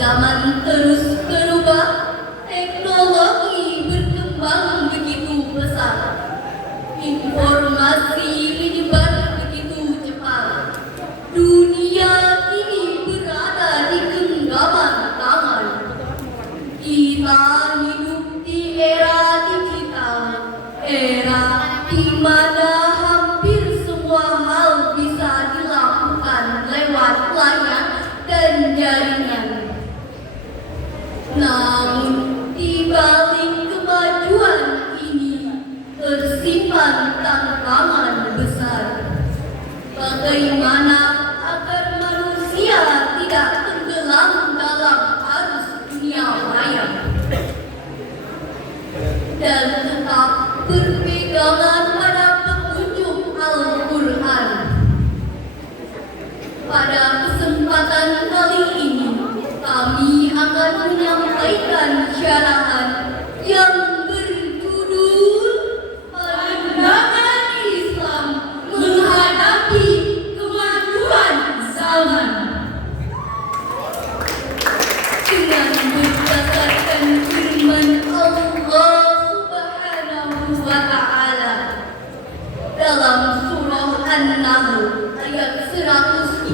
Zaman terus berubah, teknologi berkembang begitu pesat, informasi menyebar begitu cepat. Dunia kini berada di genggaman tangan. Kita hidup di era digital, era di mana hampir semua hal bisa dilakukan lewat layar dan jaringan. Namun di balik kemajuan ini tersimpan tantangan besar. Bagaimana agar manusia tidak tenggelam dalam arus dunia maya dan tetap berpegangan pada petunjuk Al-Quran. Pada kesempatan kali ini kami akan menyampaikan syarahan yang berjudul Pandangan Islam Menghadapi Kemajuan Zaman. Dengan berdasarkan firman Allah Subhanahu wa Ta'ala dalam surah An-Nahl ayat 125.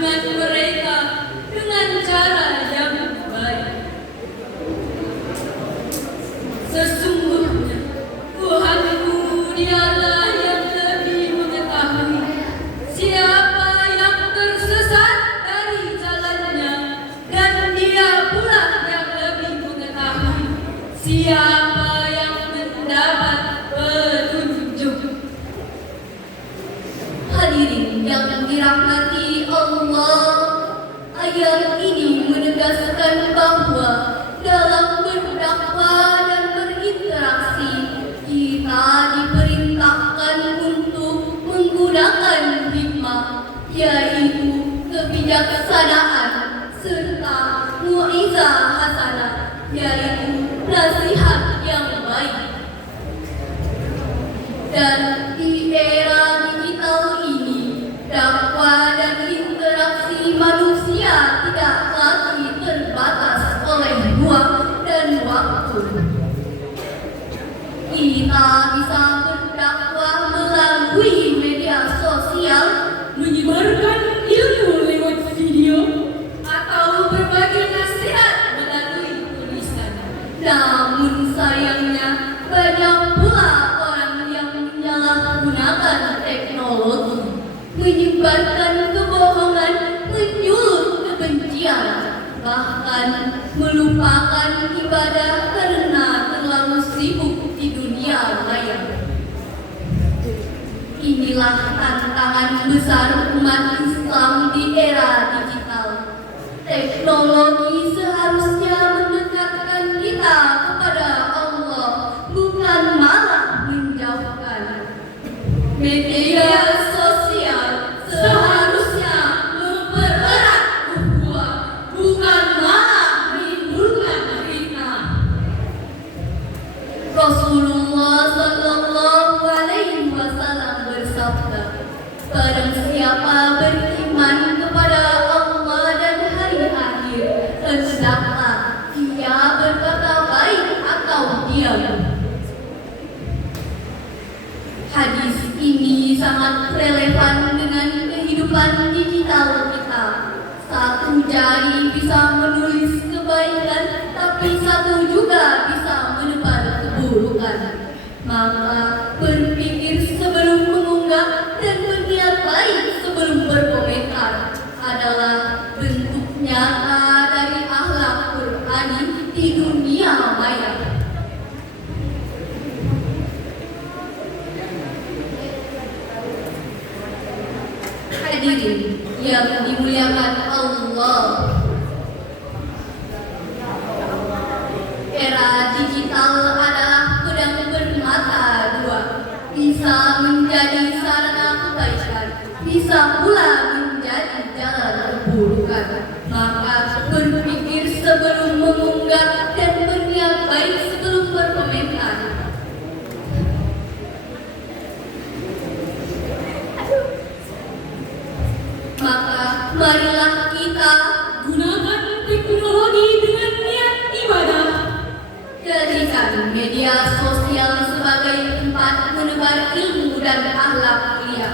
dengan mereka dengan cara yang baik. Sesungguhnya Tuhanku dialah yang lebih mengetahui siapa yang tersesat dari jalannya, dan Dia pula yang lebih mengetahui siapa yang mendapat petunjuk. Hadirin yang dirahmati Allah, ayat ini menegaskan bahwa dalam berdakwah dan berinteraksi kita diperintahkan untuk menggunakan hikmah, yaitu kebijaksanaan, serta mu'izah hasanah, yaitu nasihat yang baik. Dan di era digital ini, dakwah dan interaksi manusia tidak lagi terbatas oleh ruang dan waktu. Kita bisa berdakwah melalui media sosial, menyebarkan ilmu lewat video, atau berbagi nasihat melalui tulisan. Namun sayangnya banyak pula orang yang menyalahgunakan teknologi, menyebarkan kebohongan, menyulut kebencian, bahkan melupakan ibadah karena terlalu sibuk di dunia maya. Inilah tantangan besar umat Islam di era digital. Teknologi seharusnya mendekatkan kita kepada Allah, bukan malah menjauhkan. Media sosial seharusnya mempererat ukhuwah, bukan malah menimbulkan fitnah. Rasulullah Sallallahu Alaihi Wasallam bersabda, barang siapa beriman kepada Allah dan hari akhir, hendaklah ia berkata baik atau diam. Hadis ini sangat relevan dengan kehidupan digital kita. Satu jari bisa menulis kebaikan, tapi satu juga bisa menebar keburukan. Maka berpikir sebelum mengunggah dan berniat baik sebelum berkomentar adalah bentuk nyata dari akhlak Qur'ani di dunia maya. Hadirin yang dimuliakan Allah, era digital adalah pedang bermata dua, bisa menjadi sarana kebaikan, bisa pula menjadi jalan keburukan. Maka berpikir sebelum mengunggah dan berniat baik sebelum berkomentar. Maka marilah kita gunakan teknologi dengan niat ibadah. Jadikan media sosial sebagai tempat menebar ilmu dan akhlak mulia.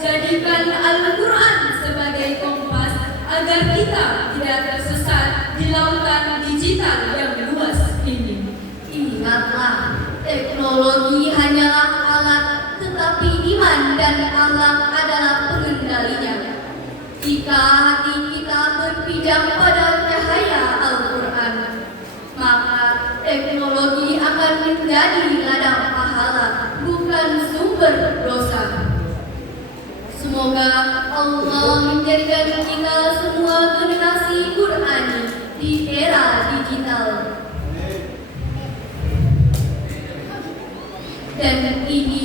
Jadikan Al-Quran sebagai kompas agar kita tidak tersesat di lautan digital yang luas ini. Ingatlah, teknologi hanyalah alat, tetapi iman dan akhlak adalah pengendalinya. Jika hati kita berpijak pada cahaya Al-Quran, maka teknologi akan menjadi ladang pahala, bukan sumber dosa. Semoga Allah menjadikan kita semua generasi Qur'ani di era digital. Dan ini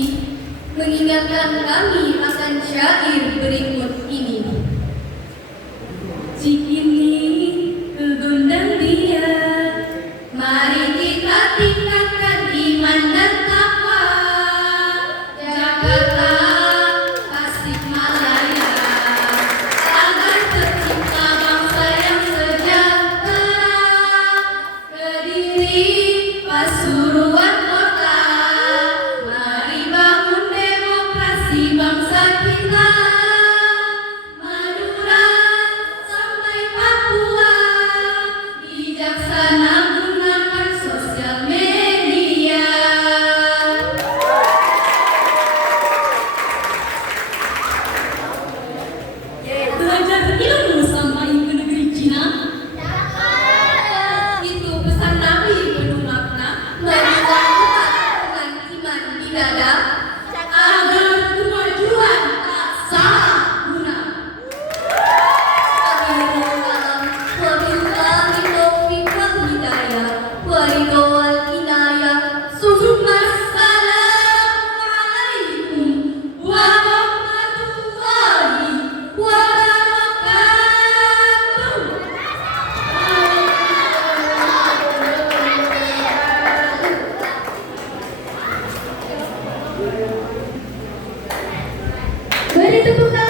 mengingatkan kami akan syair berikut ini. Cikini kegundang dia, mari kita tingkatkan iman dan takwa. Jakarta, Tasikmalaya, agar tercipta bangsa yang sejahtera. Kediri, Pasuruan kota, mari bangun demokrasi bangsa kita. tepuk tangan.